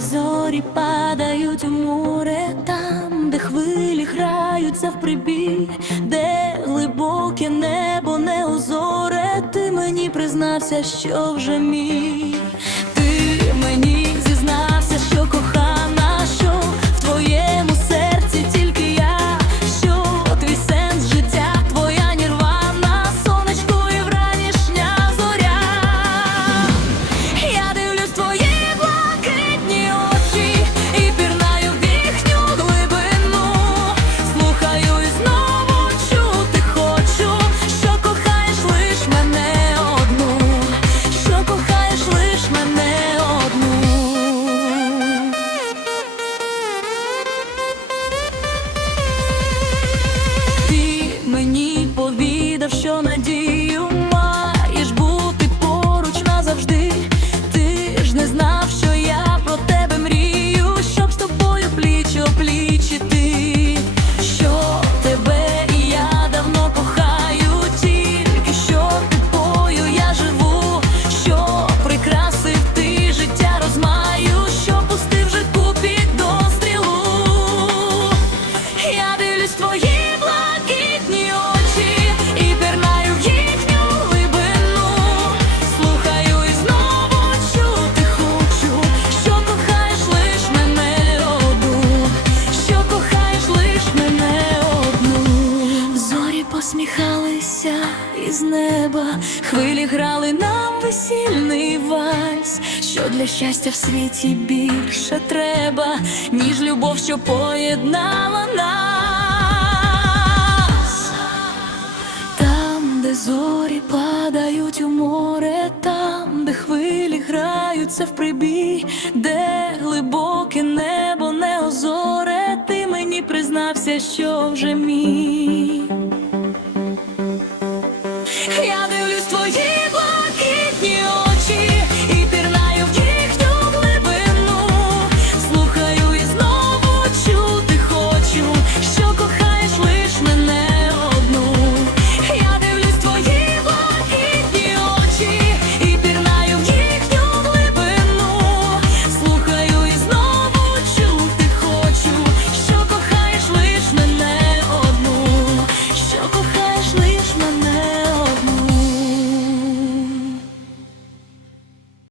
Зорі падають у море, там, де хвилі граються в прибій, де глибоке небо мені признався, що вже мій. Твої блакитні очі і пірнаю в їхню глибину. Слухаю і знову чути хочу, що кохаєш лиш мене одну, що кохаєш лиш мене одну. Зорі посміхалися із неба, хвилі грали нам весільний вальс. Що для щастя в світі більше треба, ніж любов, що поєднала нас. У море, там, де хвилі граються в прибій, де глибоке небо не озоре, ти мені признався, що вже мій.